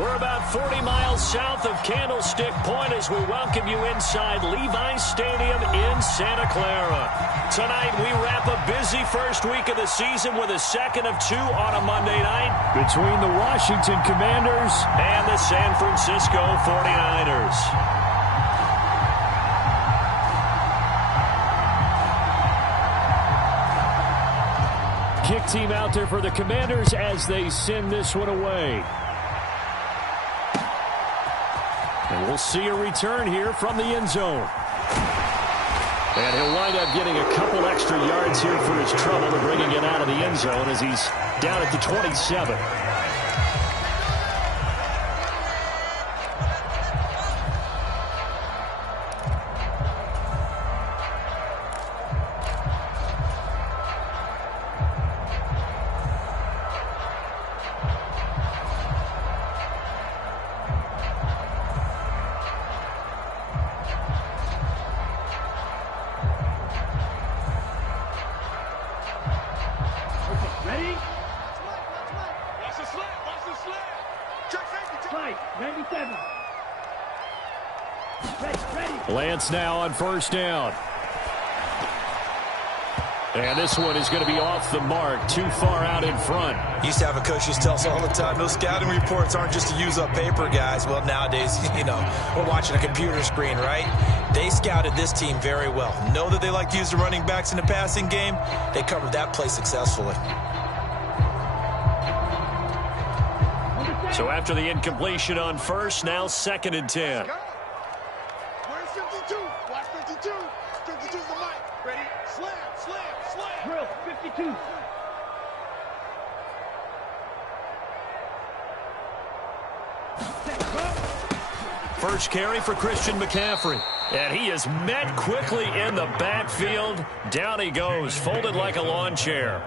We're about 40 miles south of Candlestick Point as we welcome you inside Levi's Stadium in Santa Clara. Tonight, we wrap a busy first week of the season with a second of two on a Monday night between the Washington Commanders and the San Francisco 49ers. Kick team out there for the Commanders as they send this one away. And we'll see a return here from the end zone. And he'll wind up getting a couple extra yards here for his trouble and bringing it out of the end zone as he's down at the 27. Lance now on first down. And this one is going to be off the mark, too far out in front. Used to have a coach used to tell us all the time, those scouting reports aren't just to use up paper, guys. Well, nowadays, we're watching a computer screen, right? They scouted this team very well. Know that they like to use the running backs in the passing game. They covered that play successfully. So after the incompletion on first, now 2nd and 10. Where's 52? Watch 52. 52's the mic. Ready? Slam, slam, slam. Drill, 52. First carry for Christian McCaffrey. And he is met quickly in the backfield. Down he goes, folded like a lawn chair.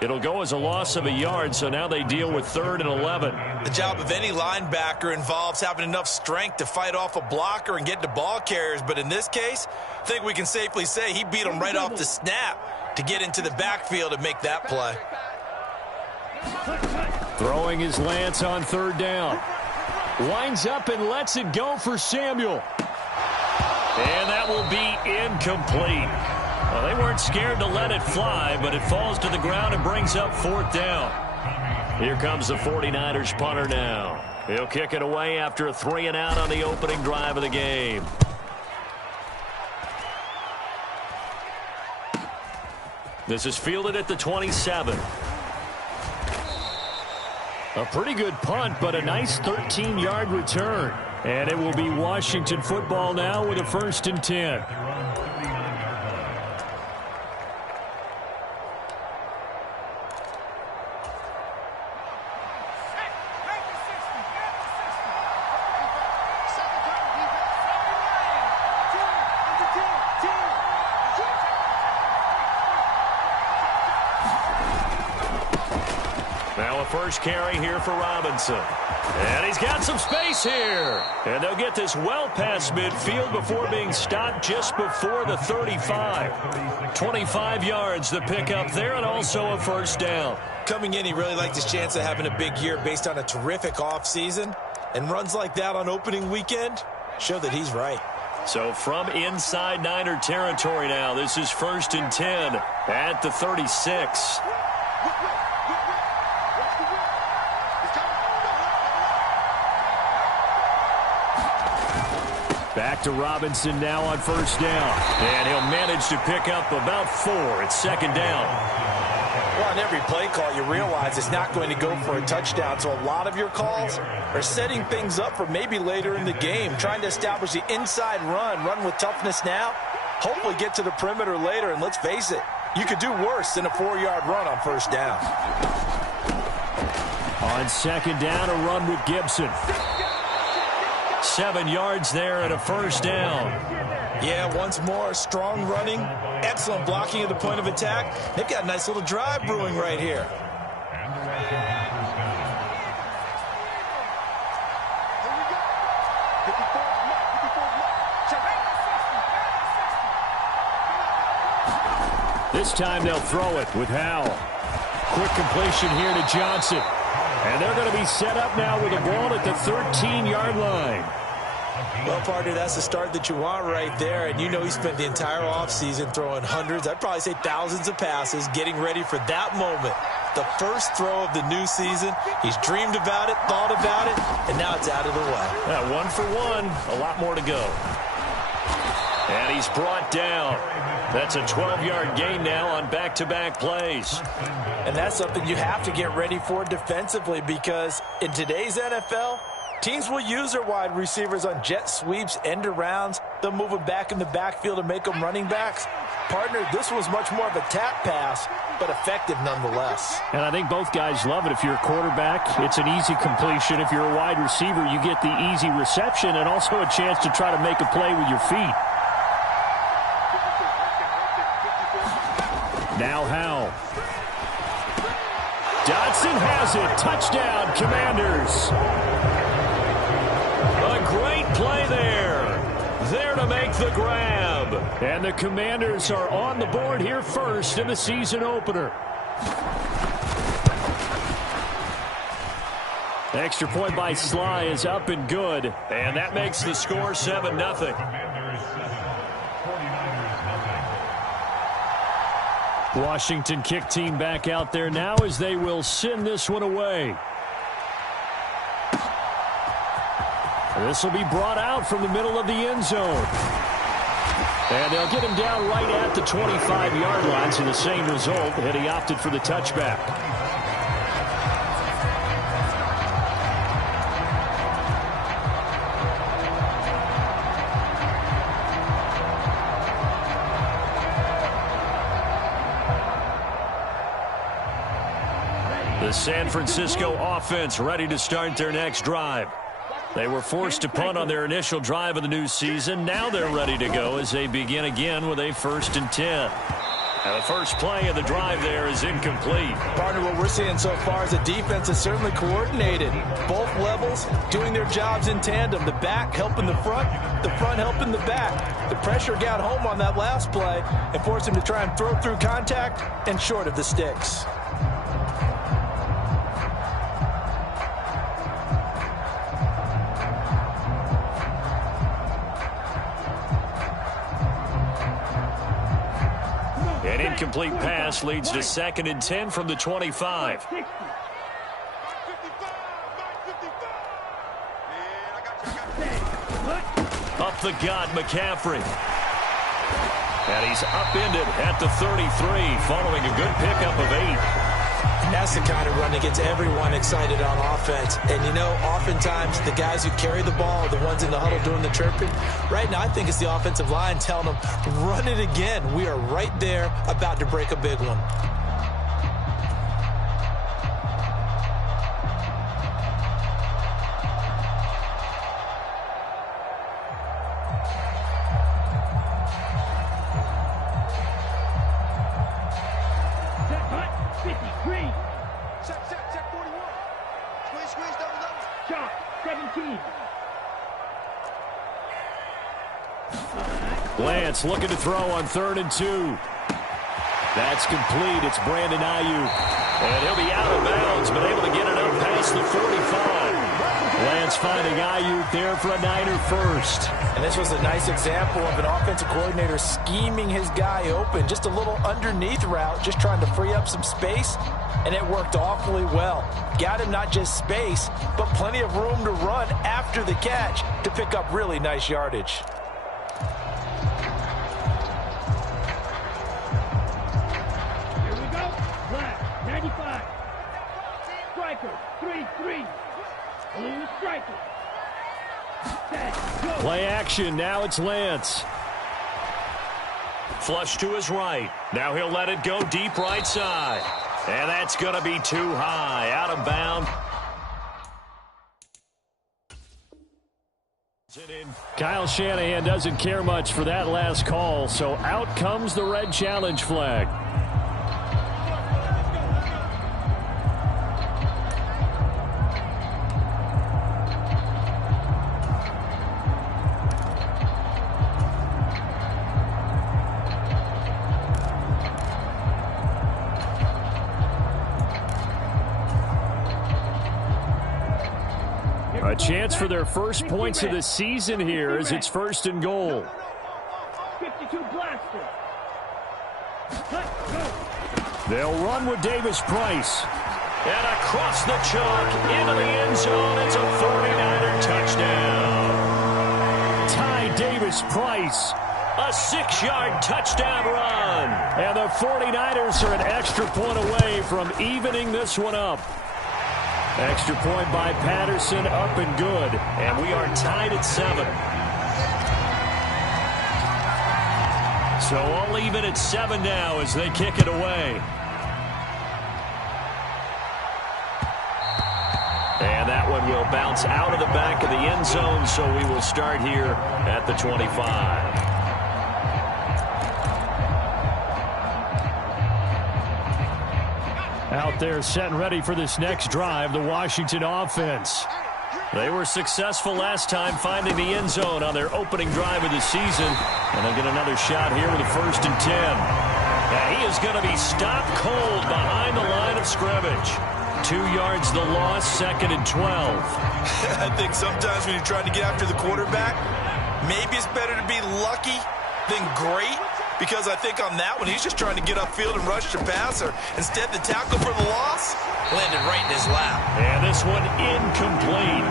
It'll go as a loss of a yard, so now they deal with 3rd and 11. The job of any linebacker involves having enough strength to fight off a blocker and get to ball carriers. But in this case, I think we can safely say he beat him right off the snap to get into the backfield and make that play. Throwing his Lance on 3rd down. Winds up and lets it go for Samuel. And that will be incomplete. Well, they weren't scared to let it fly, but it falls to the ground and brings up 4th down. Here comes the 49ers punter now. He'll kick it away after a 3-and-out on the opening drive of the game. This is fielded at the 27. A pretty good punt, but a nice 13-yard return. And it will be Washington football now with a 1st and 10. First carry here for Robinson. And he's got some space here. And they'll get this well past midfield before being stopped just before the 35. 25 yards the pickup there and also a 1st down. Coming in, he really liked his chance of having a big year based on a terrific offseason. And runs like that on opening weekend show that he's right. So from inside Niner territory now, this is 1st and 10 at the 36. Back to Robinson now on 1st down. And he'll manage to pick up about 4. It's 2nd down. Well, on every play call, you realize it's not going to go for a touchdown. So a lot of your calls are setting things up for maybe later in the game, trying to establish the inside run with toughness now, hopefully get to the perimeter later. And let's face it, you could do worse than a 4-yard run on 1st down. On 2nd down, a run with Gibson. 7 yards there and a 1st down. Yeah, once more, strong running, excellent blocking at the point of attack. They've got a nice little drive brewing right here. This time they'll throw it with Howell. Quick completion here to Johnson. And they're going to be set up now with the ball at the 13-yard line. Well, partner, that's the start that you want right there. And you know he spent the entire offseason throwing hundreds, I'd probably say thousands of passes, getting ready for that moment. The first throw of the new season. He's dreamed about it, thought about it, and now it's out of the way. Yeah, 1 for 1, a lot more to go. And he's brought down. That's a 12-yard gain now on back-to-back plays. And that's something you have to get ready for defensively, because in today's NFL, teams will use their wide receivers on jet sweeps, end arounds. They'll move them back in the backfield and make them running backs. Partner, this was much more of a tap pass, but effective nonetheless. And I think both guys love it. If you're a quarterback, it's an easy completion. If you're a wide receiver, you get the easy reception and also a chance to try to make a play with your feet. Now Howell. Dotson has it. Touchdown, Commanders. A great play there. There to make the grab. And the Commanders are on the board here first in the season opener. Extra point by Sly is up and good. And that makes the score 7-0. Washington kick team back out there now as they will send this one away. This will be brought out from the middle of the end zone. And they'll get him down right at the 25-yard line, so the same result, and he opted for the touchback. The San Francisco offense ready to start their next drive. They were forced to punt on their initial drive of the new season. Now they're ready to go as they begin again with a 1st and 10. And the first play of the drive there is incomplete. Partner, what we're seeing so far is the defense is certainly coordinated. Both levels doing their jobs in tandem. The back helping the front helping the back. The pressure got home on that last play and forced him to try and throw through contact and short of the sticks. An incomplete pass leads to 2nd and 10 from the 25. Up the gut, McCaffrey. And he's upended at the 33 following a good pickup of 8. And that's the kind of run that gets everyone excited on offense. And, you know, oftentimes the guys who carry the ball are the ones in the huddle doing the chirping. Right now, I think it's the offensive line telling them, run it again. We are right there about to break a big one. Lance looking to throw on 3rd and 2. That's complete. It's Brandon Ayuk. And he'll be out of bounds, but able to get it up past the 45. Lance finding Ayuk there for a Niner first. And this was a nice example of an offensive coordinator scheming his guy open. Just a little underneath route, just trying to free up some space. And it worked awfully well. Got him not just space, but plenty of room to run after the catch to pick up really nice yardage. Play action. Now it's Lance. Flush to his right. Now he'll let it go deep right side. And that's going to be too high. Out of bounds. Kyle Shanahan doesn't care much for that last call, so out comes the red challenge flag. A chance for their first points of the season here as it's 1st and goal. 52 blaster. They'll run with Davis Price. And across the chalk into the end zone. It's a 49er touchdown. Ty Davis Price. A 6-yard touchdown run. And the 49ers are an extra point away from evening this one up. Extra point by Patterson, up and good. And we are tied at 7. So all even at 7 now as they kick it away. And that one will bounce out of the back of the end zone, so we will start here at the 25. Out there setting ready for this next drive, the Washington offense. They were successful last time finding the end zone on their opening drive of the season. And they'll get another shot here with a 1st and 10. And he is going to be stopped cold behind the line of scrimmage. 2 yards the loss, 2nd and 12. I think sometimes when you're trying to get after the quarterback, maybe it's better to be lucky than great. Because I think on that one, he's just trying to get upfield and rush the passer. Instead, the tackle for the loss landed right in his lap. And this one incomplete.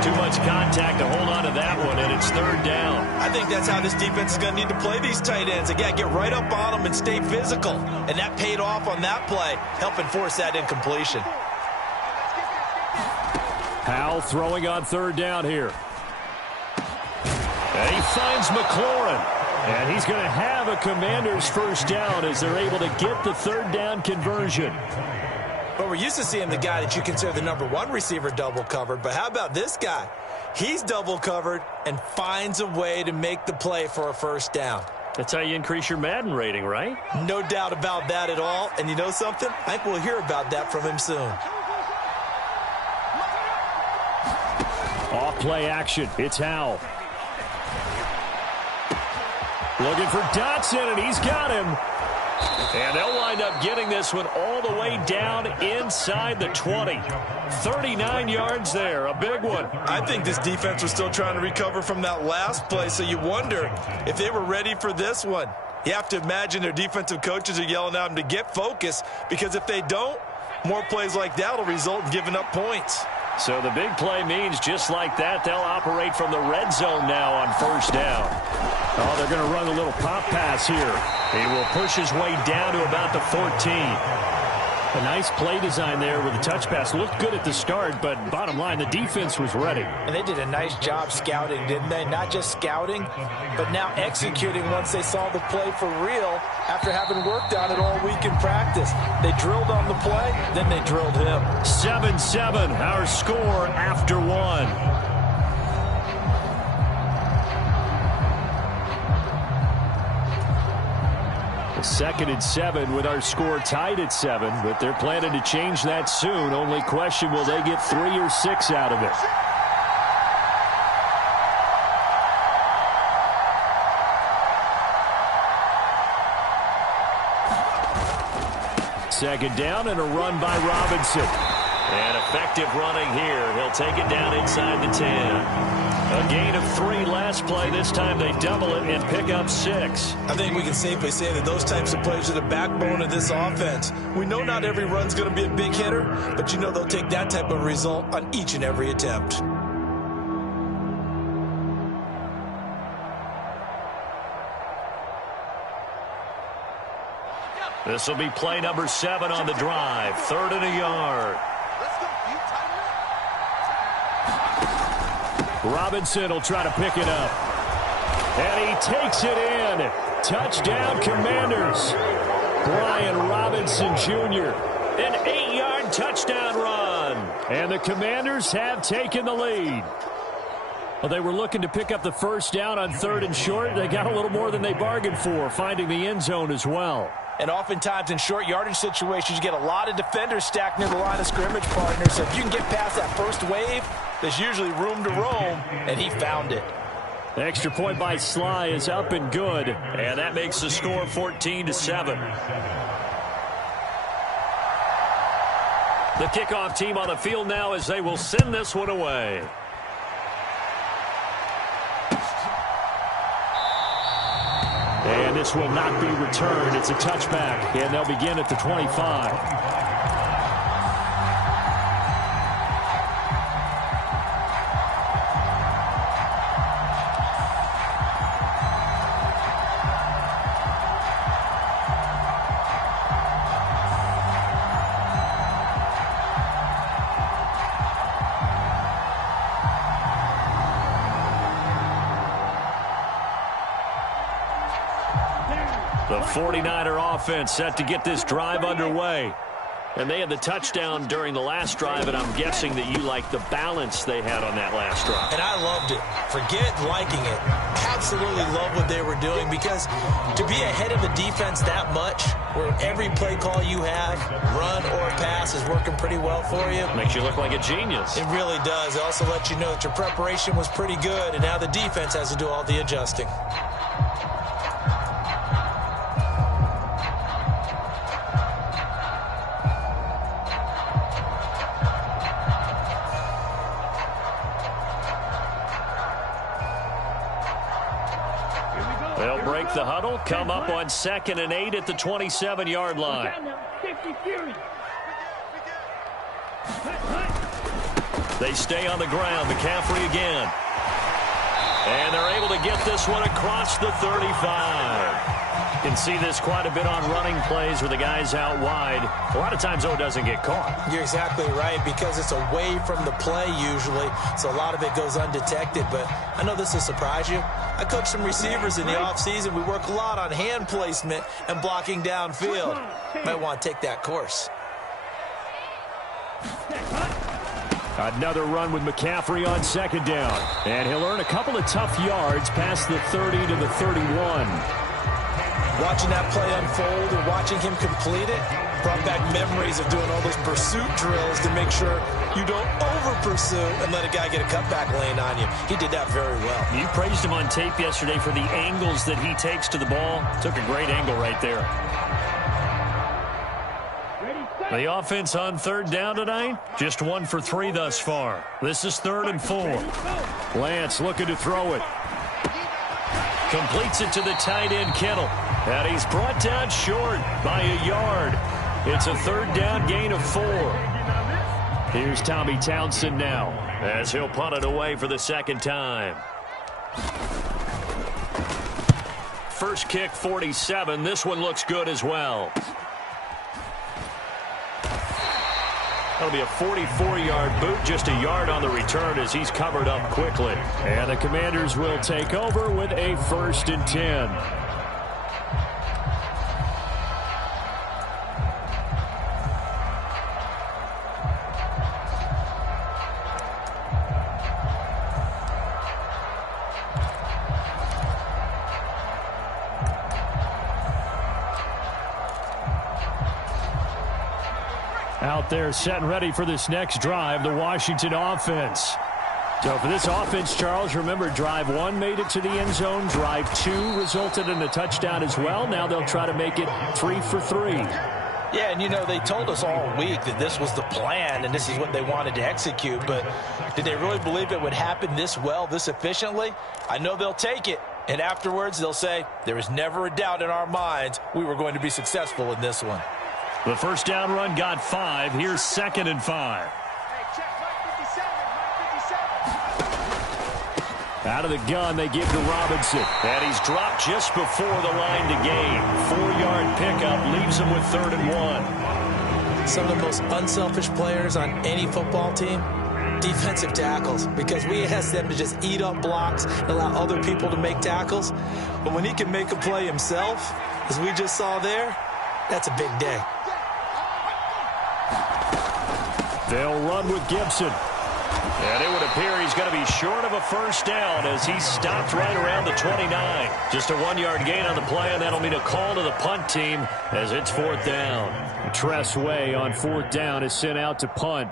Too much contact to hold on to that one, and it's 3rd down. I think that's how this defense is going to need to play these tight ends. They got to get right up on them and stay physical. And that paid off on that play, helping force that incompletion. Howell throwing on 3rd down here. And he finds McLaurin. And he's going to have a Commanders 1st down as they're able to get the 3rd down conversion. But we're used to seeing the guy that you consider the #1 receiver double covered. But how about this guy? He's double covered and finds a way to make the play for a 1st down. That's how you increase your Madden rating, right? No doubt about that at all. And you know something? I think we'll hear about that from him soon. Off play action. It's Howell. Looking for Dotson, and he's got him. And they'll wind up getting this one all the way down inside the 20. 39 yards there, a big one. I think this defense was still trying to recover from that last play, so you wonder if they were ready for this one. You have to imagine their defensive coaches are yelling at them to get focused, because if they don't, more plays like that will result in giving up points. So the big play means just like that, they'll operate from the red zone now on 1st down. Oh, they're going to run a little pop pass here. He will push his way down to about the 14. A nice play design there with the touch pass. Looked good at the start, but bottom line, the defense was ready. And they did a nice job scouting, didn't they? Not just scouting, but now executing once they saw the play for real after having worked on it all week in practice. They drilled on the play, then they drilled him. 7-7, our score after 1. A 2nd and 7 with our score tied at 7, but they're planning to change that soon. Only question, will they get 3 or 6 out of it? Second down and a run by Robinson. And effective running here. He'll take it down inside the 10. A gain of 3 last play. This time they double it and pick up 6. I think we can safely say that those types of plays are the backbone of this offense. We know not every run's going to be a big hitter, but you know they'll take that type of result on each and every attempt. This will be play number 7 on the drive. 3rd and a yard. Robinson will try to pick it up. And he takes it in. Touchdown, Commanders. Brian Robinson Jr. An 8-yard touchdown run. And the Commanders have taken the lead. Well, they were looking to pick up the 1st down on 3rd and short. They got a little more than they bargained for, finding the end zone as well. And oftentimes in short yardage situations, you get a lot of defenders stacked near the line of scrimmage, partner. So if you can get past that first wave, there's usually room to roam, and he found it. The extra point by Sly is up and good. And that makes the score 14-7. The kickoff team on the field now as they will send this one away. And this will not be returned. It's a touchback, and they'll begin at the 25. The 49er offense set to get this drive underway. And they had the touchdown during the last drive, and I'm guessing that you like the balance they had on that last drive. And I loved it. Forget liking it. Absolutely love what they were doing, because to be ahead of a defense that much, where every play call you have, run or pass, is working pretty well for you. Makes you look like a genius. It really does. It also lets you know that your preparation was pretty good, and now the defense has to do all the adjusting. They'll break the huddle, come up on 2nd and 8 at the 27-yard line. They stay on the ground. McCaffrey again. And they're able to get this one across the 35. You can see this quite a bit on running plays where the guy's out wide. A lot of times, though, it doesn't get caught. You're exactly right, because it's away from the play usually, so a lot of it goes undetected. But I know this will surprise you. I coach some receivers in the offseason. We work a lot on hand placement and blocking downfield. Might want to take that course. Another run with McCaffrey on 2nd down. And he'll earn a couple of tough yards past the 30 to the 31. Watching that play unfold and watching him complete it brought back memories of doing all those pursuit drills to make sure you don't over-pursue and let a guy get a cutback lane on you. He did that very well. You praised him on tape yesterday for the angles that he takes to the ball. Took a great angle right there. The offense on 3rd down tonight, just 1 for 3 thus far. This is 3rd and 4. Lance looking to throw it. Completes it to the tight end, Kittle. And he's brought down short by a yard. It's a 3rd down gain of 4. Here's Tommy Townsend now, as he'll punt it away for the 2nd time. First kick, 47. This one looks good as well. That'll be a 44-yard boot, just a yard on the return as he's covered up quickly. And the Commanders will take over with a 1st and 10. Out there set and ready for this next drive, the Washington offense. So for this offense, Charles, remember, drive 1 made it to the end zone. Drive 2 resulted in a touchdown as well. Now they'll try to make it 3 for 3. Yeah, and you know, they told us all week that this was the plan and this is what they wanted to execute. But did they really believe it would happen this well, this efficiently? I know they'll take it. And afterwards, they'll say, there is never a doubt in our minds we were going to be successful in this one. The first down run got 5. Here's 2nd and 5. Out of the gun, they give to Robinson. And he's dropped just before the line to gain. 4-yard pickup leaves him with 3rd and 1. Some of the most unselfish players on any football team, defensive tackles, because we ask them to just eat up blocks and allow other people to make tackles. But when he can make a play himself, as we just saw there, that's a big day. They'll run with Gibson. And it would appear he's going to be short of a first down as he's stopped right around the 29. Just a 1-yard gain on the play, and that'll mean a call to the punt team as it's 4th down. Tress Way on 4th down is sent out to punt.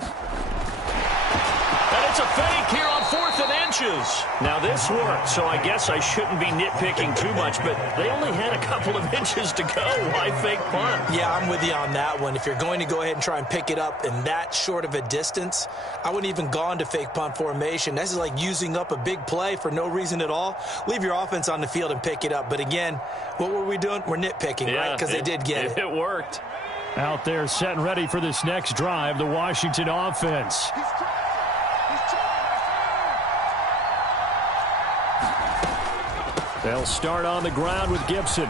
And it's a fake here on 4th and inches. Now, this worked, so I guess I shouldn't be nitpicking too much, but they only had a couple of inches to go. Why fake punt? Yeah, I'm with you on that one. If you're going to go ahead and try and pick it up in that short of a distance, I wouldn't even gone to fake punt formation. This is like using up a big play for no reason at all. Leave your offense on the field and pick it up. But again, what were we doing? We're nitpicking, right? Because they did get it. It worked. Out there set and ready for this next drive, the Washington offense. They'll start on the ground with Gibson.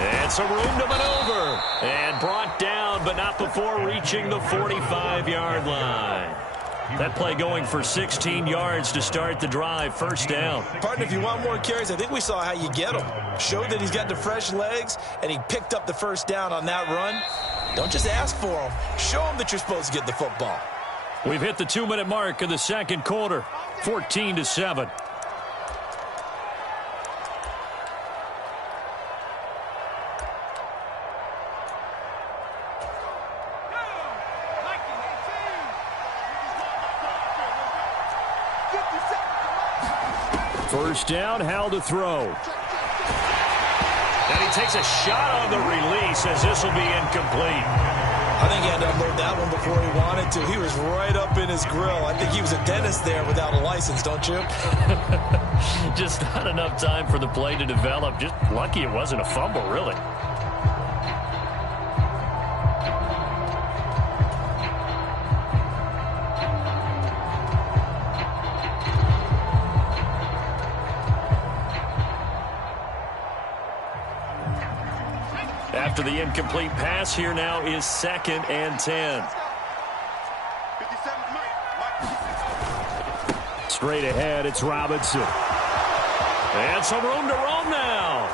And some room to maneuver. And brought down, but not before reaching the 45-yard line. That play going for 16 yards to start the drive. First down. Partner, if you want more carries, I think we saw how you get him. Showed that he's got the fresh legs, and he picked up the first down on that run. Don't just ask for him. Show him that you're supposed to get the football. We've hit the 2-minute mark in the second quarter. 14-7. First down, Howell to throw. And he takes a shot on the release as this will be incomplete. I think he had to unload that one before he wanted to. He was right up in his grill. I think he was a dentist there without a license, don't you? Just not enough time for the play to develop. Just lucky it wasn't a fumble, really. After the incomplete pass, here now is 2nd and 10. Straight ahead, it's Robinson. And some room to roam now.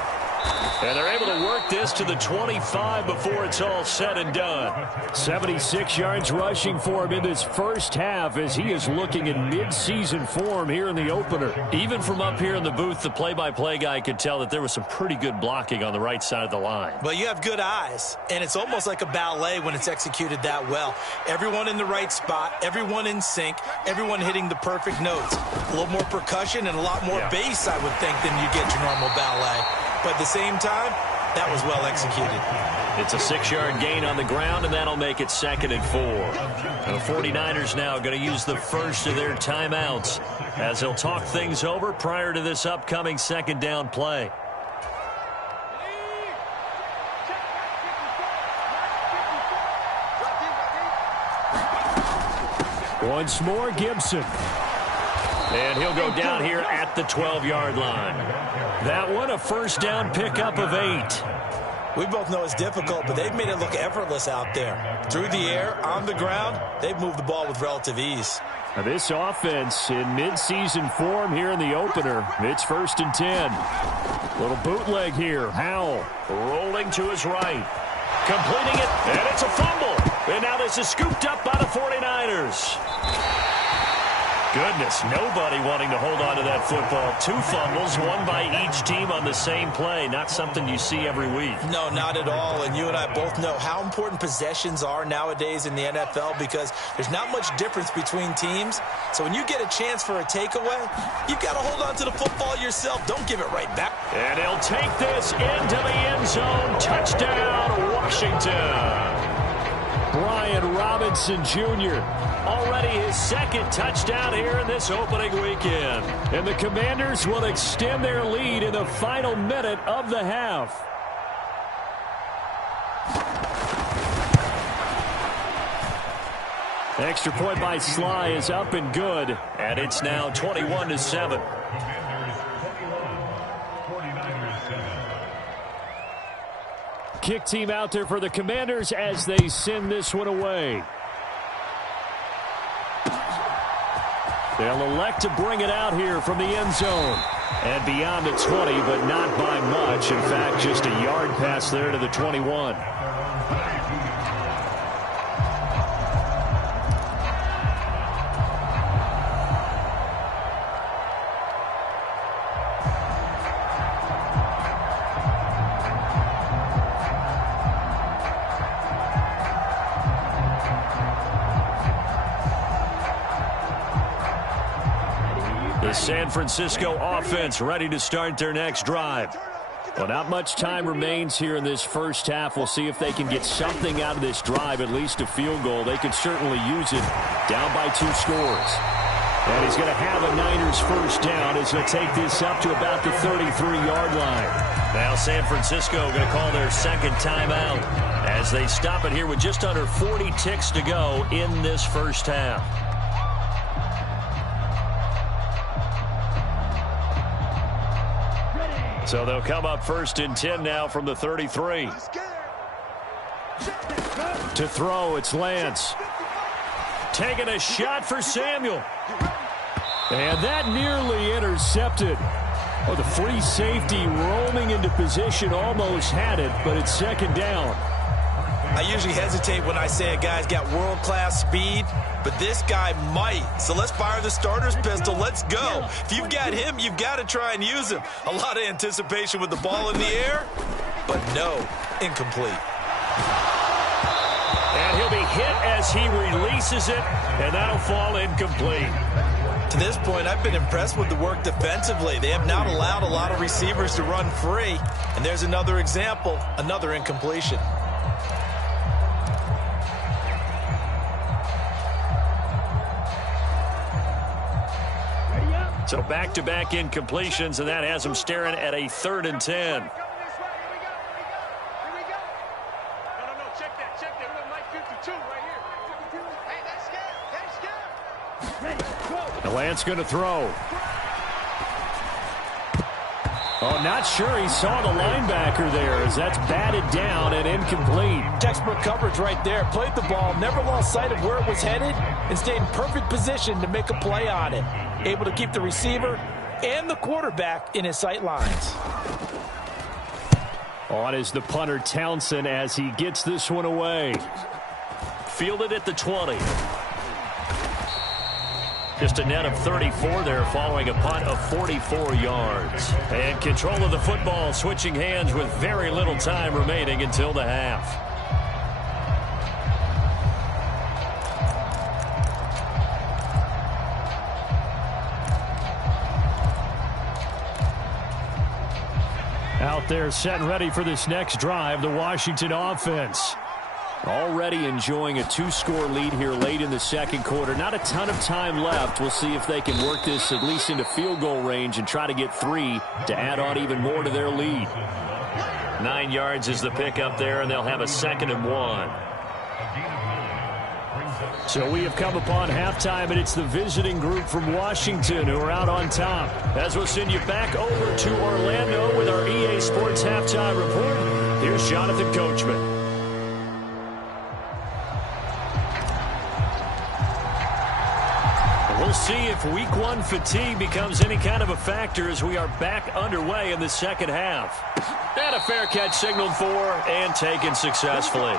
And they're able to work this to the 25 before it's all said and done. 76 yards rushing for him in this first half as he is looking in mid-season form here in the opener. Even from up here in the booth, the play-by-play guy could tell that there was some pretty good blocking on the right side of the line. Well, you have good eyes, and it's almost like a ballet when it's executed that well. Everyone in the right spot, everyone in sync, everyone hitting the perfect notes. A little more percussion and a lot more bass, I would think, than you get your normal ballet. But at the same time, that was well executed. It's a 6-yard gain on the ground, and that'll make it 2nd and 4. And the 49ers now going to use the first of their timeouts as they'll talk things over prior to this upcoming second down play. Once more, Gibson. And he'll go down here at the 12-yard line. That one, a first down pickup of 8. We both know it's difficult, but they've made it look effortless out there. Through the air, on the ground, they've moved the ball with relative ease. Now this offense in mid-season form here in the opener. It's 1st and 10. Little bootleg here. Howell rolling to his right. Completing it, and it's a fumble. And now this is scooped up by the 49ers. Goodness, nobody wanting to hold on to that football. 2 fumbles, one by each team on the same play. Not something you see every week. No, not at all. And you and I both know how important possessions are nowadays in the NFL because there's not much difference between teams. So when you get a chance for a takeaway, you've got to hold on to the football yourself. Don't give it right back. And he'll take this into the end zone. Touchdown, Washington. Brian Robinson Jr. already his 2nd touchdown here in this opening weekend. And the Commanders will extend their lead in the final minute of the half. Extra point by Sly is up and good. And it's now 21-7. Kick team out there for the Commanders as they send this one away. They'll elect to bring it out here from the end zone. And beyond the 20, but not by much. In fact, just a yard pass there to the 21. The San Francisco offense ready to start their next drive. Well, not much time remains here in this first half. We'll see if they can get something out of this drive, at least a field goal. They could certainly use it, down by 2 scores. And he's going to have a Niners first down as he'll take this up to about the 33-yard line. Now San Francisco going to call their second timeout as they stop it here with just under 40 ticks to go in this first half. So they'll come up first and 10 now from the 33. To throw, it's Lance. Taking a shot for Samuel. And that nearly intercepted. Oh, the free safety roaming into position almost had it, but it's second down. I usually hesitate when I say a guy's got world-class speed, but this guy might. So let's fire the starter's pistol. Let's go. If you've got him, you've got to try and use him. A lot of anticipation with the ball in the air, but no, incomplete. And he'll be hit as he releases it, and that'll fall incomplete. To this point, I've been impressed with the work defensively. They have not allowed a lot of receivers to run free. And there's another example, another incompletion. So back-to-back incompletions, and that has them staring at a 3rd and 10. Lance going to throw. Oh, not sure he saw the linebacker there as that's batted down and incomplete. Textbook coverage right there. Played the ball, never lost sight of where it was headed, and stayed in perfect position to make a play on it. Able to keep the receiver and the quarterback in his sight lines. On is the punter Townsend as he gets this one away. Fielded at the 20. Just a net of 34 there following a punt of 44 yards. And control of the football switching hands with very little time remaining until the half. Out there set and ready for this next drive, the Washington offense. Already enjoying a 2-score lead here late in the second quarter. Not a ton of time left. We'll see if they can work this at least into field goal range and try to get 3 to add on even more to their lead. 9 yards is the pickup there, and they'll have a 2nd and 1. So we have come upon halftime, and it's the visiting group from Washington who are out on top. As we'll send you back over to Orlando with our EA Sports Halftime Report, here's Jonathan Coachman. We'll see if week 1 fatigue becomes any kind of a factor as we are back underway in the second half. And a fair catch signaled for and taken successfully.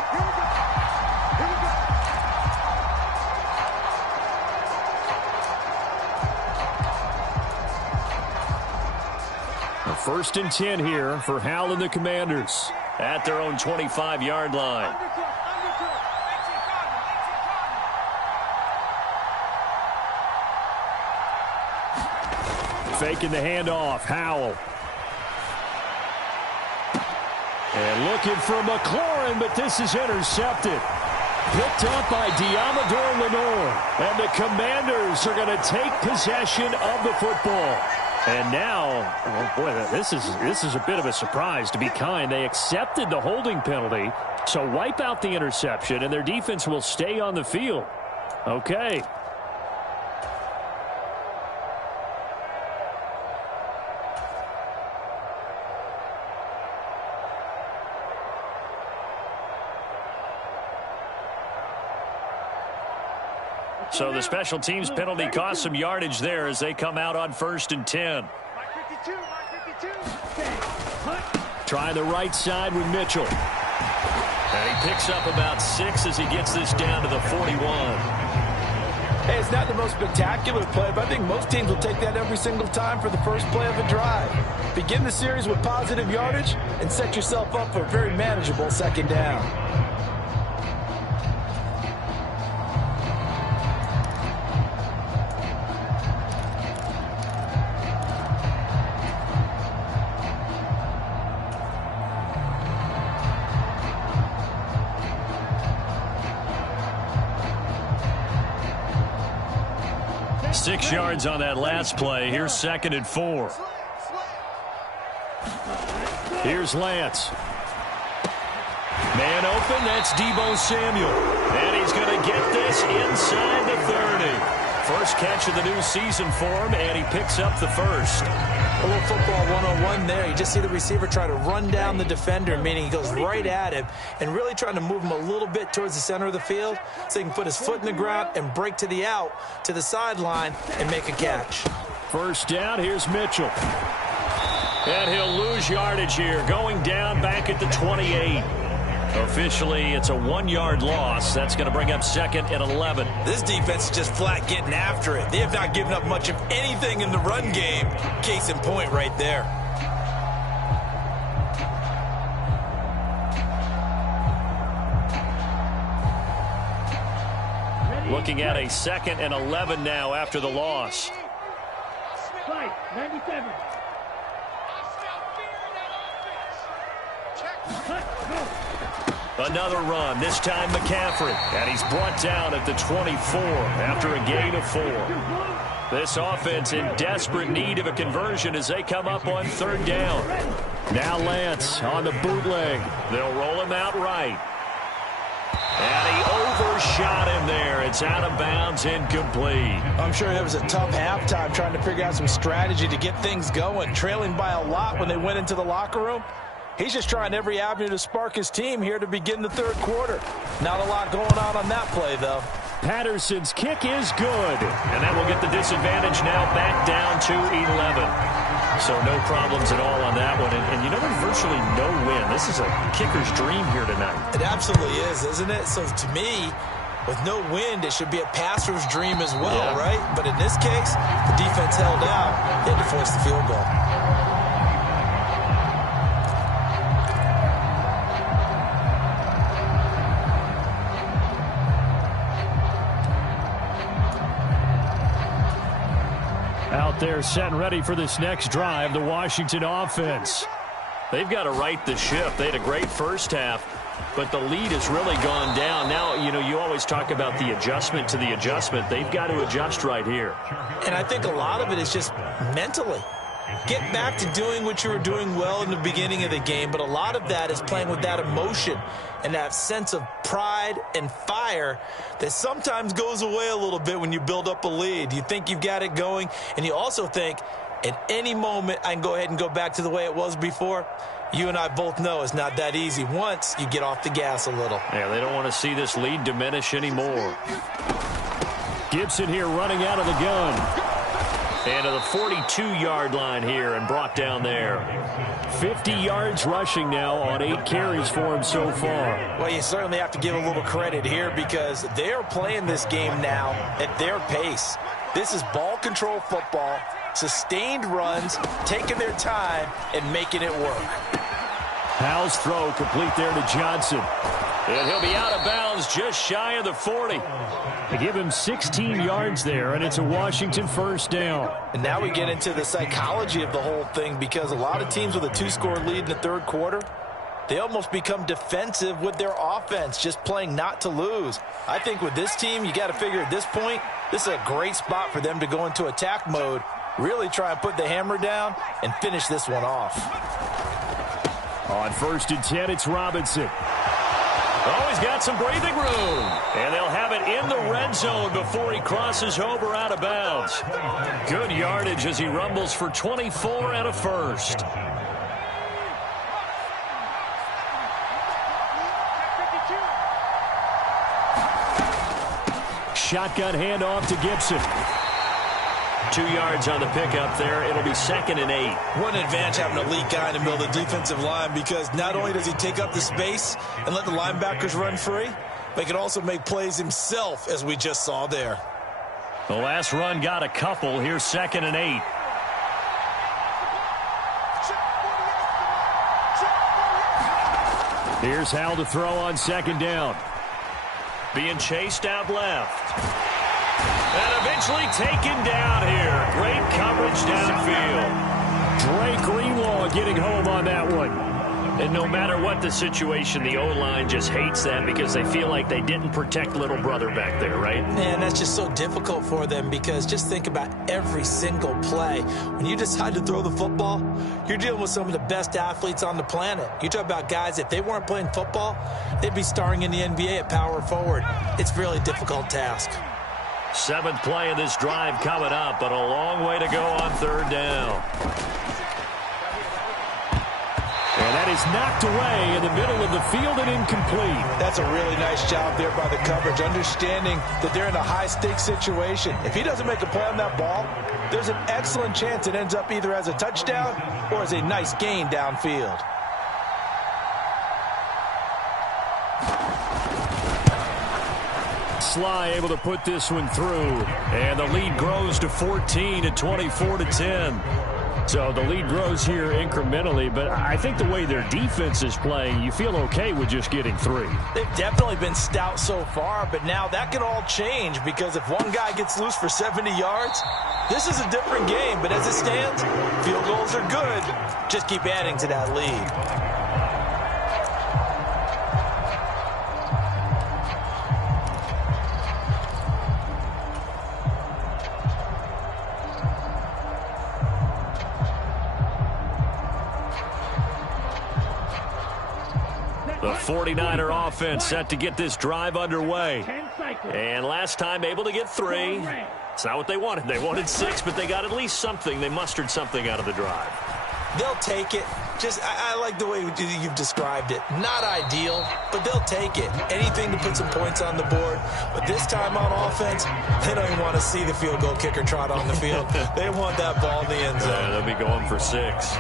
A 1st and 10 here for Hal and the Commanders. At their own 25-yard line. Faking the handoff, Howell. And looking for McLaurin, but this is intercepted. Picked up by Diamador Lenore. And the Commanders are going to take possession of the football. And now, oh boy, this is a bit of a surprise, to be kind. They accepted the holding penalty, so wipe out the interception, and their defense will stay on the field. Okay. So the special teams penalty cost some yardage there as they come out on 1st and 10. Try the right side with Mitchell. And he picks up about 6 as he gets this down to the 41. Hey, it's not the most spectacular play, but I think most teams will take that every single time for the first play of a drive. Begin the series with positive yardage and set yourself up for a very manageable 2nd down. 6 yards on that last play. Here's 2nd and 4. Here's Lance. Man open, that's Deebo Samuel. And he's going to get this inside the 30. First catch of the new season for him, and he picks up the first. A little football 101 there. You just see the receiver try to run down the defender, meaning he goes right at him and really trying to move him a little bit towards the center of the field so he can put his foot in the ground and break to the out, to the sideline, and make a catch. First down, here's Mitchell. And he'll lose yardage here, going down back at the 28. Officially, it's a 1-yard loss. That's going to bring up 2nd and 11. This defense is just flat getting after it. They have not given up much of anything in the run game. Case in point right there. Looking at a 2nd and 11 now after the loss. 97. Another run, this time McCaffrey. And he's brought down at the 24 after a gain of 4. This offense in desperate need of a conversion as they come up on 3rd down. Now Lance on the bootleg. They'll roll him out right. And he overshot him there. It's out of bounds, incomplete. I'm sure it was a tough halftime trying to figure out some strategy to get things going. Trailing by a lot when they went into the locker room. He's just trying every avenue to spark his team here to begin the 3rd quarter. Not a lot going on that play, though. Patterson's kick is good. And that will get the disadvantage now back down to 11. So no problems at all on that one. And you know, there's virtually no win. This is a kicker's dream here tonight. It absolutely is, isn't it? So to me, with no wind, it should be a passer's dream as well, right? But in this case, the defense held out. They had to force the field goal. Out there set and ready for this next drive, the Washington offense. They've got to right the ship. They had a great first half, but the lead has really gone down. Now, you know, you always talk about the adjustment to the adjustment. They've got to adjust right here. And I think a lot of it is just mentally. Get back to doing what you were doing well in the beginning of the game, but a lot of that is playing with that emotion and that sense of pride and fire that sometimes goes away a little bit when you build up a lead. You think you've got it going, and you also think at any moment I can go ahead and go back to the way it was before. You and I both know it's not that easy once you get off the gas a little. Yeah, they don't want to see this lead diminish anymore. Gibson here running out of the gun. And to the 42-yard line here and brought down there. 50 yards rushing now on 8 carries for him so far. Well, you certainly have to give a little credit here because they're playing this game now at their pace. This is ball control football, sustained runs, taking their time, and making it work. Powell's throw complete there to Johnson. And he'll be out of bounds just shy of the 40. They give him 16 yards there, and it's a Washington first down. And now we get into the psychology of the whole thing because a lot of teams with a 2-score lead in the 3rd quarter, they almost become defensive with their offense, just playing not to lose. I think with this team, you got to figure at this point, this is a great spot for them to go into attack mode, really try and put the hammer down and finish this one off. On 1st and 10, it's Robinson. Oh, he's got some breathing room. And they'll have it in the red zone before he crosses over out of bounds. Good yardage as he rumbles for 24 and a first. Shotgun handoff to Gibson. 2 yards on the pickup there. It'll be 2nd and 8. What an advantage having a elite guy in the middle of the defensive line because not only does he take up the space and let the linebackers run free, but he can also make plays himself, as we just saw there. The last run got a couple. Here's 2nd and 8. Here's Howell to throw on 2nd down. Being chased out left. And eventually taken down here. Great coverage downfield. Drake Greenlaw getting home on that one. And no matter what the situation, the O-line just hates that because they feel like they didn't protect little brother back there, right? Man, that's just so difficult for them because just think about every single play. When you decide to throw the football, you're dealing with some of the best athletes on the planet. You talk about guys, if they weren't playing football, they'd be starring in the NBA at power forward. It's a really difficult task. 7th play of this drive coming up, but a long way to go on 3rd down. And that is knocked away in the middle of the field and incomplete. That's a really nice job there by the coverage, understanding that they're in a high-stakes situation. If he doesn't make a play on that ball, there's an excellent chance it ends up either as a touchdown or as a nice gain downfield. Sly able to put this one through. And the lead grows to 14 at 24-10. So the lead grows here incrementally, but I think the way their defense is playing, you feel okay with just getting 3. They've definitely been stout so far, but now that could all change because if one guy gets loose for 70 yards, this is a different game. But as it stands, field goals are good. Just keep adding to that lead. The 49er offense set to get this drive underway. And last time able to get 3. It's not what they wanted. They wanted 6, but they got at least something. They mustered something out of the drive. They'll take it. I like the way you've described it. Not ideal, but they'll take it. Anything to put some points on the board. But this time on offense, they don't even want to see the field goal kicker trot on the field. They want that ball in the end zone. Yeah, they'll be going for 6.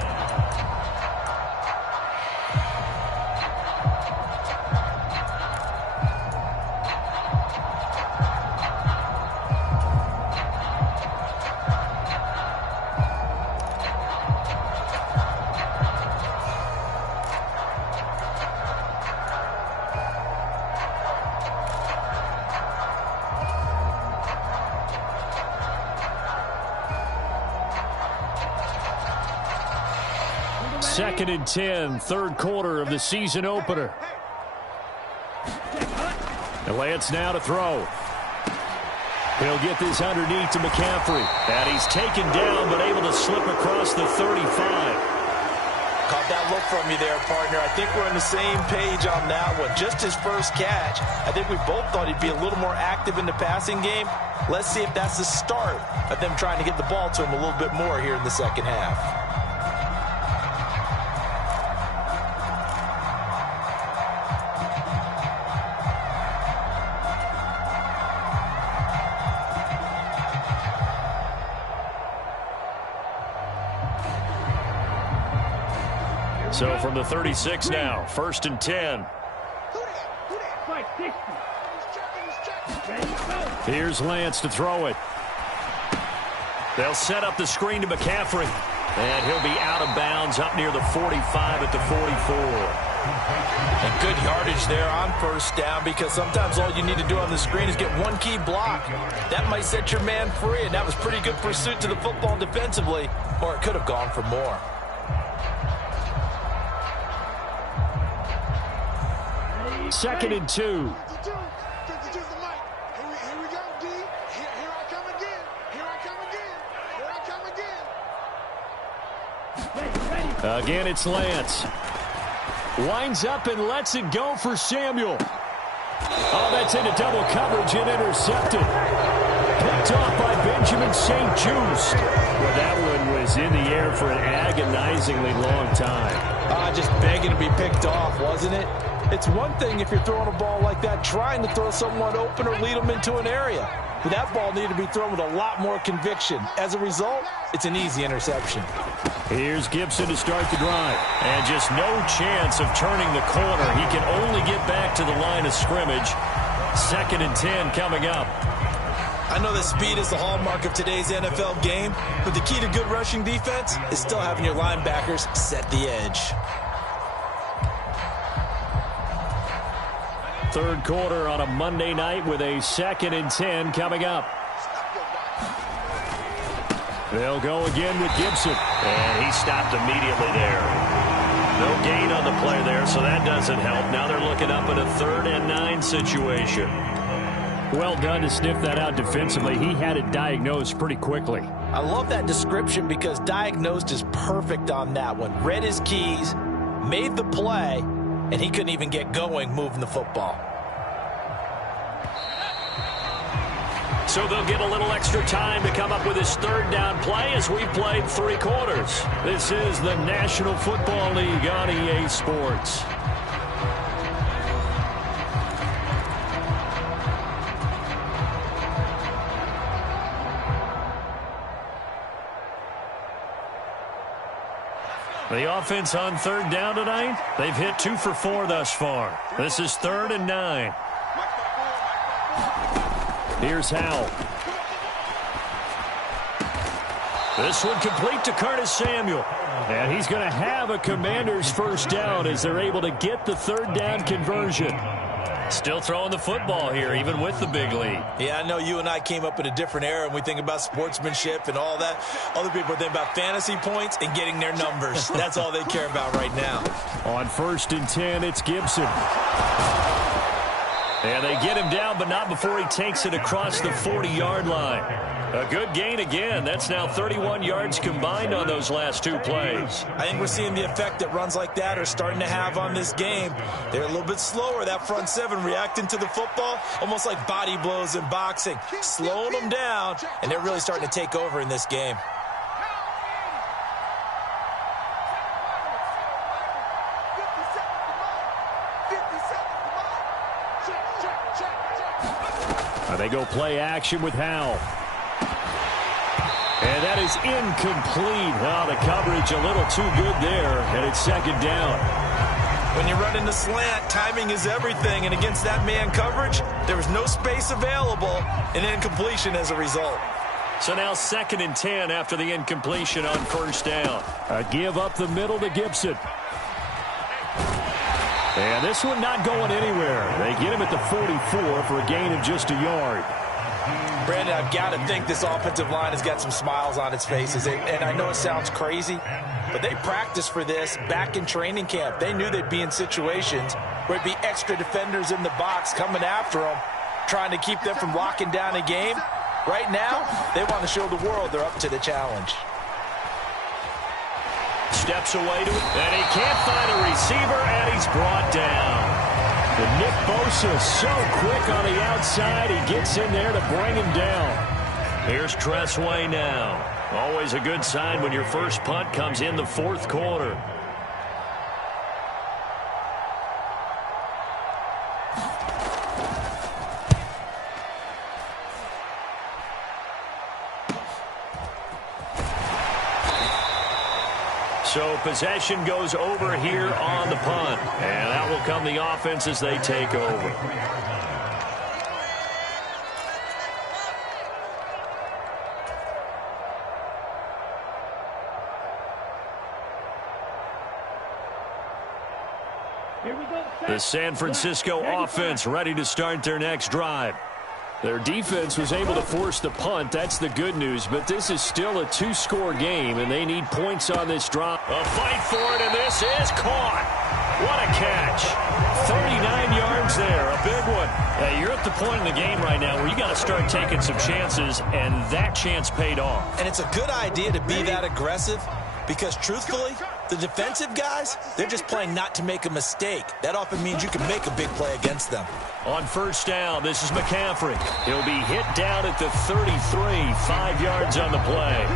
Second and 10, 3rd quarter of the season opener. And Lance now to throw. He'll get this underneath to McCaffrey. And he's taken down, but able to slip across the 35. Caught that look from you there, partner. I think we're on the same page on that one. Just his first catch. I think we both thought he'd be a little more active in the passing game. Let's see if that's the start of them trying to get the ball to him a little bit more here in the second half. So from the 36 now, 1st and 10. Here's Lance to throw it. They'll set up the screen to McCaffrey. And he'll be out of bounds up near the 45 at the 44. And good yardage there on 1st down because sometimes all you need to do on the screen is get one key block. That might set your man free, and that was pretty good pursuit to the football defensively, or it could have gone for more. Second and 2. 52's the mic. Here we go, D. Here I come again. Here I come again. Again, it's Lance. Winds up and lets it go for Samuel. Oh, that's into double coverage and intercepted. Picked off by Benjamin St. Just. Well, that one was in the air for an agonizingly long time. Just begging to be picked off, wasn't it? It's one thing if you're throwing a ball like that, trying to throw someone open or lead them into an area. But that ball needed to be thrown with a lot more conviction. As a result, it's an easy interception. Here's Gibson to start the drive. And just no chance of turning the corner. He can only get back to the line of scrimmage. 2nd and 10 coming up. I know that speed is the hallmark of today's NFL game, but the key to good rushing defense is still having your linebackers set the edge. 3rd quarter on a Monday night with a 2nd and 10 coming up. They'll go again with Gibson. And he stopped immediately there. No gain on the play there, so that doesn't help. Now they're looking up at a 3rd and 9 situation. Well done to sniff that out defensively. He had it diagnosed pretty quickly. I love that description because diagnosed is perfect on that one. Read his keys, made the play, and he couldn't even get going moving the football. So they'll get a little extra time to come up with his 3rd down play as we've played 3 quarters. This is the National Football League on EA Sports. The offense on 3rd down tonight, they've hit 2 for 4 thus far. This is 3rd and 9. Here's Howell. This one complete to Curtis Samuel. And he's going to have a Commander's first down as they're able to get the 3rd down conversion. Still throwing the football here, even with the big lead. Yeah, I know you and I came up in a different era, and we think about sportsmanship and all that. Other people think about fantasy points and getting their numbers. That's all they care about right now. On 1st and 10, it's Gibson. And they get him down, but not before he takes it across the 40-yard line. A good gain again. That's now 31 yards combined on those last 2 plays. I think we're seeing the effect that runs like that are starting to have on this game. They're a little bit slower, that front 7, reacting to the football, almost like body blows in boxing, slowing them down, and they're really starting to take over in this game. They go play action with Howell. And that is incomplete. Well, the coverage a little too good there, and it's 2nd down. When you run in the slant, timing is everything, and against that man coverage, there was no space available, and incompletion as a result. So now 2nd and 10 after the incompletion on 1st down. A give up the middle to Gibson. And this one not going anywhere. They get him at the 44 for a gain of just a yard. Brandon, I've got to think this offensive line has got some smiles on its faces. And I know it sounds crazy, but they practiced for this back in training camp. They knew they'd be in situations where it'd be extra defenders in the box coming after them, trying to keep them from locking down a game. Right now, they want to show the world they're up to the challenge. Steps away to it, and he can't find a receiver, and he's brought down. And Nick Bosa so quick on the outside, he gets in there to bring him down. Here's Tressway now. Always a good sign when your first punt comes in the 4th quarter. So possession goes over here on the punt. And that will come the offense as they take over. Here we go. The San Francisco offense ready to start their next drive. Their defense was able to force the punt. That's the good news. But this is still a 2-score game, and they need points on this drive. A fight for it, and this is caught. What a catch. 39 yards there, a big one. You're at the point in the game right now where you got to start taking some chances, and that chance paid off. And it's a good idea to be that aggressive because, truthfully, the defensive guys, they're just playing not to make a mistake. That often means you can make a big play against them. On 1st down, this is McCaffrey. He'll be hit down at the 33, 5 yards on the play.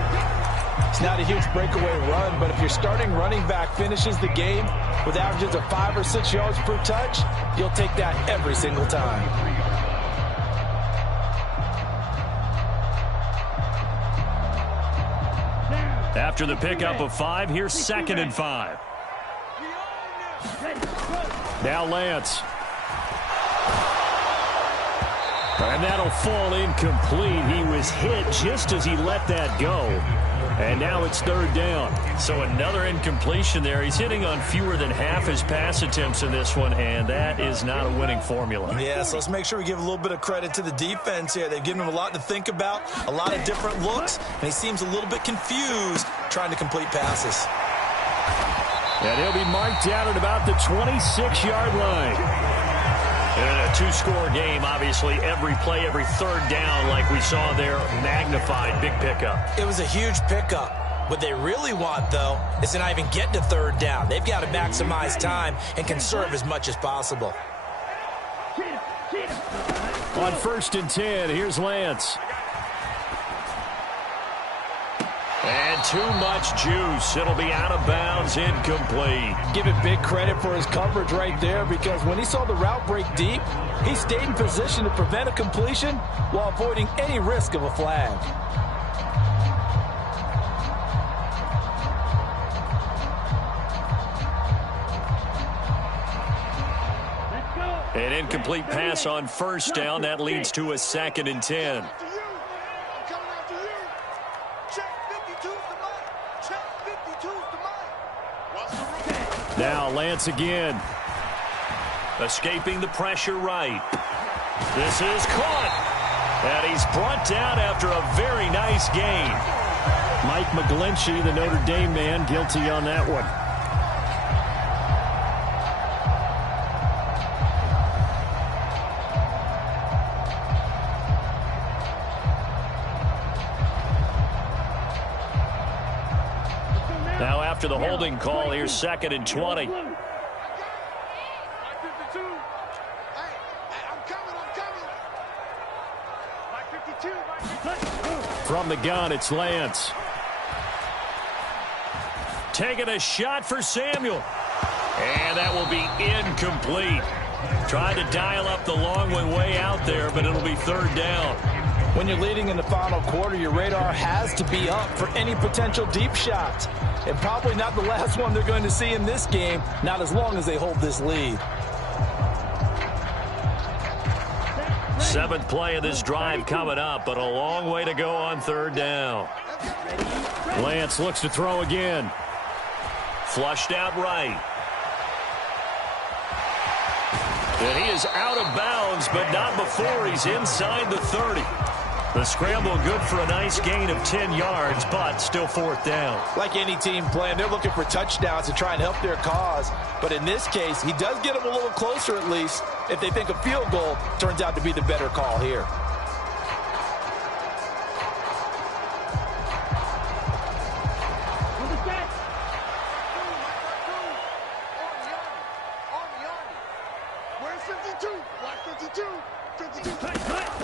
It's not a huge breakaway run, but if your starting running back finishes the game with averages of 5 or 6 yards per touch, you'll take that every single time. After the pickup of 5, here's 2nd and 5. Now Lance. And that'll fall incomplete. He was hit just as he let that go. And now it's 3rd down. So another incompletion there. He's hitting on fewer than half his pass attempts in this one, and that is not a winning formula. Yeah, so let's make sure we give a little bit of credit to the defense here. They've given him a lot to think about, a lot of different looks, and he seems a little bit confused trying to complete passes. And he'll be marked down at about the 26-yard line. In a two-score game, obviously, every play, every third down, like we saw there, magnified. Big pickup. It was a huge pickup. What they really want, though, is to not even get to third down. They've got to maximize time and conserve as much as possible. On 1st and 10, here's Lance. And too much juice. It'll be out of bounds, incomplete. Give it big credit for his coverage right there, because when he saw the route break deep, he stayed in position to prevent a completion while avoiding any risk of a flag. An incomplete pass on 1st down. That leads to a 2nd and 10. Now Lance again. Escaping the pressure right. This is caught. And he's brought down after a very nice gain. Mike McGlinchey, the Notre Dame man, guilty on that one. Now after the holding call, here's 2nd and 20. From the gun, it's Lance. Taking a shot for Samuel. And that will be incomplete. Tried to dial up the long one way out there, but it'll be 3rd down. When you're leading in the final quarter, your radar has to be up for any potential deep shots. And probably not the last one they're going to see in this game, not as long as they hold this lead. 7th play of this drive coming up, but a long way to go on 3rd down. Lance looks to throw again. Flushed out right. And he is out of bounds, but not before he's inside the 30. The scramble good for a nice gain of 10 yards, but still 4th down. Like any team playing, they're looking for touchdowns to try and help their cause. But in this case, he does get them a little closer at least if they think a field goal turns out to be the better call here.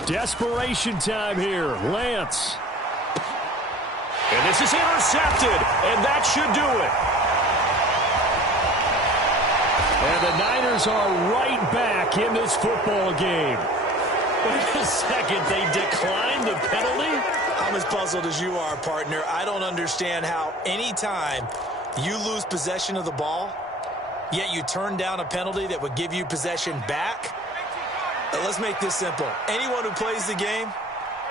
Desperation time here. Lance. And this is intercepted, and that should do it. And the Niners are right back in this football game. Wait a second, they declined the penalty? I'm as puzzled as you are, partner. I don't understand how any time you lose possession of the ball, yet you turn down a penalty that would give you possession back. Let's make this simple. Anyone who plays the game,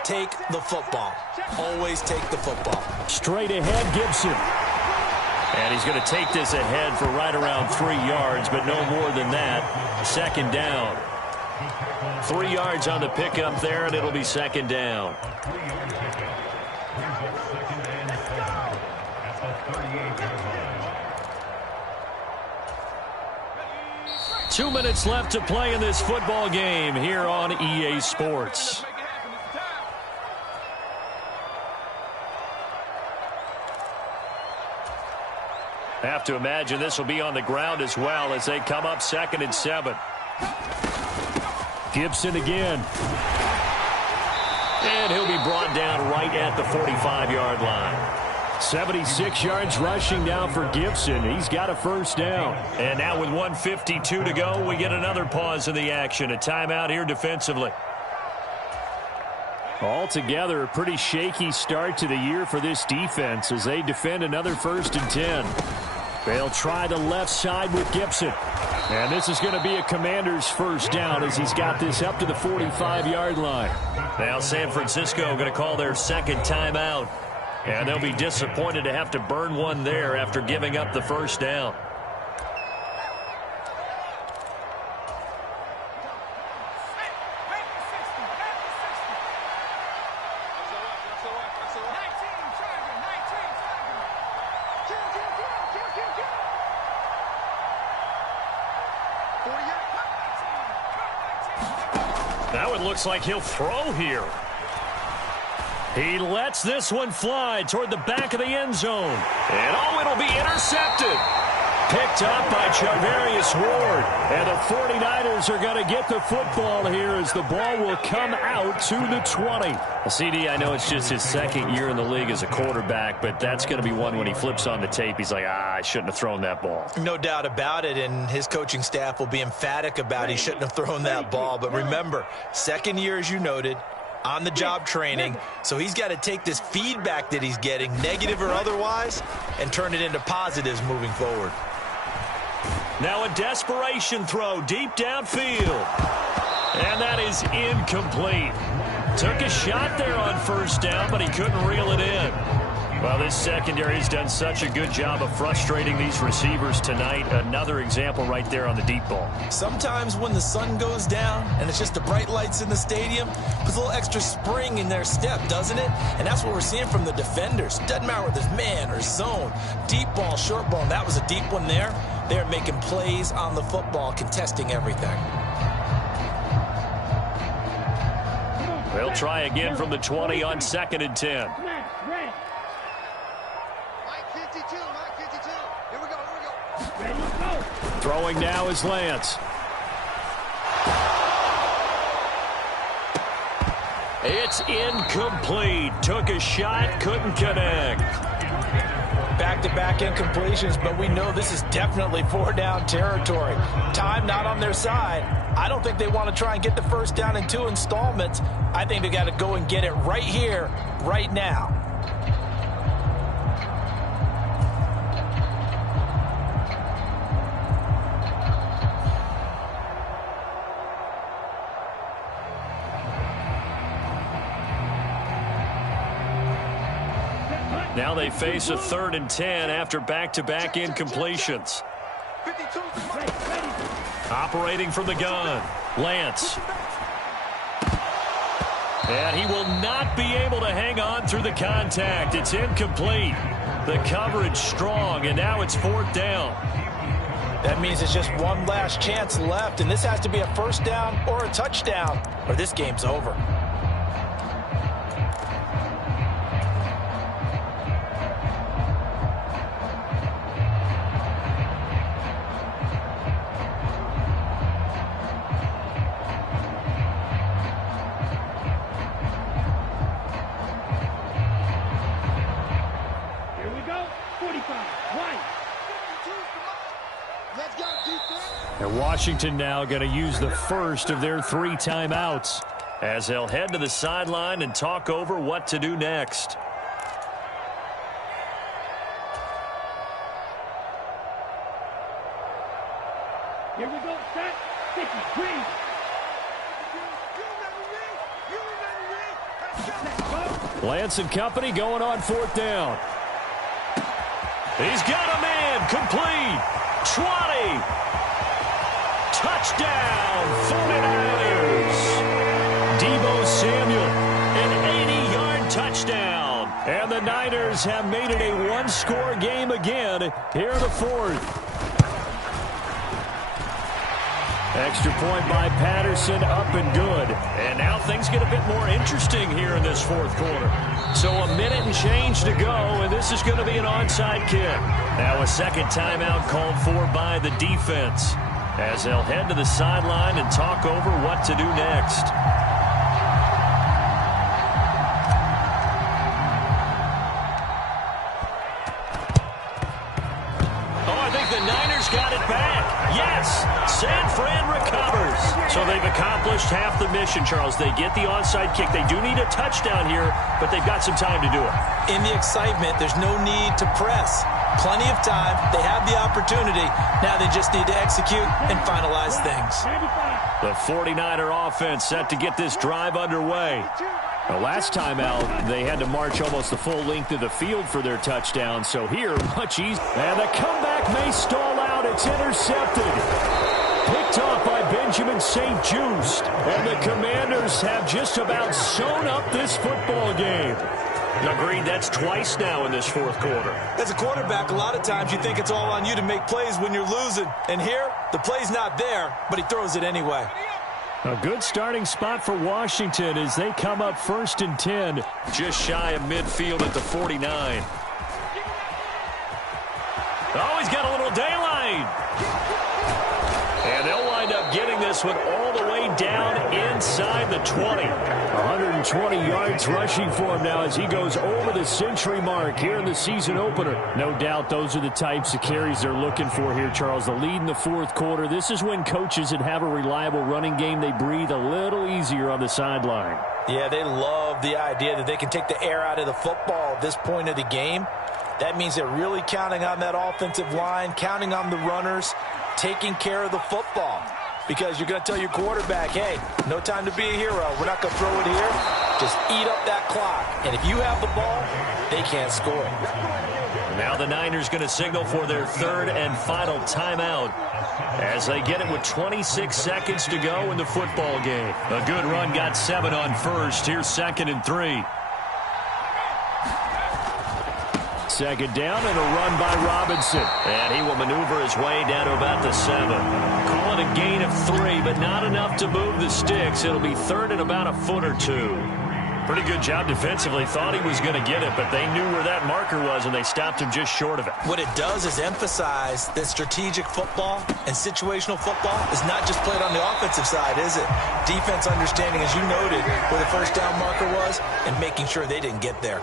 take the football. Always take the football. Straight ahead, Gibson. And he's going to take this ahead for right around 3 yards, but no more than that. 2nd down. 3 yards on the pickup there, and it'll be 2nd down. Two minutes left to play in this football game here on EA Sports. Have to imagine this will be on the ground as well as they come up 2nd and 7. Gibson again. And he'll be brought down right at the 45-yard line. 76 yards rushing now for Gibson. He's got a 1st down. And now with 1:52 to go, we get another pause in the action. A timeout here defensively. Altogether, a pretty shaky start to the year for this defense as they defend another 1st and 10. They'll try the left side with Gibson. And this is going to be a Commander's 1st down as he's got this up to the 45-yard line. Now San Francisco going to call their 2nd timeout. And they'll be disappointed to have to burn one there after giving up the 1st down. Now it looks like he'll throw here. He lets this one fly toward the back of the end zone. And it'll be intercepted. Picked up by Charvarius Ward. And the 49ers are going to get the football here as the ball will come out to the 20. CD, I know it's just his second year in the league as a quarterback, but that's going to be one when he flips on the tape. He's like, I shouldn't have thrown that ball. No doubt about it, and his coaching staff will be emphatic about he shouldn't have thrown that ball. But remember, second year, as you noted, on-the-job training, so he's got to take this feedback that he's getting, negative or otherwise, and turn it into positives moving forward. Now a desperation throw deep downfield. And that is incomplete. Took a shot there on first down, but he couldn't reel it in. Well, this secondary has done such a good job of frustrating these receivers tonight. Another example right there on the deep ball. Sometimes when the sun goes down and it's just the bright lights in the stadium, puts a little extra spring in their step, doesn't it? And that's what we're seeing from the defenders. Doesn't matter whether it's man or zone, deep ball, short ball. And that was a deep one there. They're making plays on the football, contesting everything. They'll try again from the 20 on 2nd and 10. Mike 52, Mike 52. Here we go, here we go. Throwing now is Lance. It's incomplete. Took a shot, couldn't connect. Back-to-back incompletions, but we know this is definitely 4-down territory. Time not on their side. I don't think they want to try and get the first down in 2 installments. I think they got to go and get it right here, right now. Now they face a 3rd and 10 after back-to-back incompletions. Operating from the gun, Lance. And he will not be able to hang on through the contact. It's incomplete. The coverage strong, and now it's 4th down. That means it's just one last chance left, and this has to be a first down or a touchdown, or this game's over. And Washington now going to use the first of their 3 timeouts as they'll head to the sideline and talk over what to do next. Here we go, set, sticky, green. Lance and company going on 4th down. He's got a man, complete, 20. Touchdown, 49ers. Deebo Samuel, an 80-yard touchdown. And the Niners have made it a one-score game again here in the 4th. Extra point by Patterson, up and good. And now things get a bit more interesting here in this 4th quarter. So a minute and change to go, and this is going to be an onside kick. Now a second timeout called for by the defense as they'll head to the sideline and talk over what to do next. Oh, I think the Niners got it back. Yes, San Fran recovers. So they've accomplished half the mission, Charles. They get the onside kick. They do need a touchdown here, but they've got some time to do it. In the excitement, there's no need to press. Plenty of time. They have the opportunity. Now they just need to execute and finalize things. The 49er offense set to get this drive underway. The last time out, they had to march almost the full length of the field for their touchdown. So here, much easier. And the comeback may stall out. It's intercepted. Picked off by Benjamin St. Just. And the Commanders have just about sewn up this football game. Agreed, that's twice now in this 4th quarter. As a quarterback, a lot of times you think it's all on you to make plays when you're losing. And here, the play's not there, but he throws it anyway. A good starting spot for Washington as they come up 1st and 10. Just shy of midfield at the 49. Oh, he's got a little daylight. And they'll wind up getting this one all the way down inside the 20. 120 yards rushing for him now as he goes over the century mark here in the season opener. No doubt those are the types of carries they're looking for here, Charles. The lead in the 4th quarter. This is when coaches that have a reliable running game, they breathe a little easier on the sideline. Yeah, they love the idea that they can take the air out of the football at this point of the game. That means they're really counting on that offensive line, counting on the runners, taking care of the football. Because you're going to tell your quarterback, hey, no time to be a hero. We're not going to throw it here. Just eat up that clock. And if you have the ball, they can't score. Now the Niners going to signal for their 3rd and final timeout as they get it with 26 seconds to go in the football game. A good run got 7 on 1st. Here's 2nd and 3. 2nd down and a run by Robinson. And he will maneuver his way down to about the 7. Call it a gain of 3, but not enough to move the sticks. It'll be 3rd and about a foot or 2. Pretty good job defensively. Thought he was going to get it, but they knew where that marker was, and they stopped him just short of it. What it does is emphasize that strategic football and situational football is not just played on the offensive side, is it? Defense understanding, as you noted, where the 1st down marker was and making sure they didn't get there.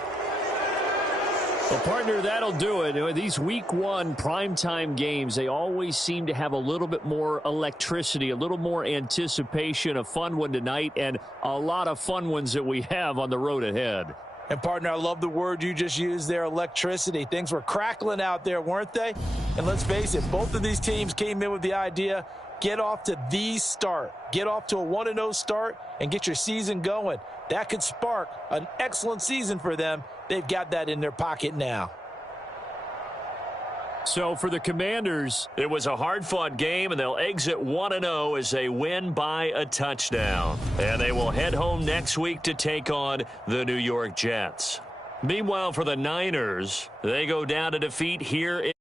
Well, partner, that'll do it. These week 1 primetime games, they always seem to have a little bit more electricity, a little more anticipation. A fun one tonight, and a lot of fun ones that we have on the road ahead. And, partner, I love the word you just used there, electricity. Things were crackling out there, weren't they? And let's face it, both of these teams came in with the idea, get off to the start. Get off to a 1-0 start and get your season going. That could spark an excellent season for them. They've got that in their pocket now. So for the Commanders, it was a hard-fought game, and they'll exit 1-0 as they win by a touchdown. And they will head home next week to take on the New York Jets. Meanwhile, for the Niners, they go down to defeat here.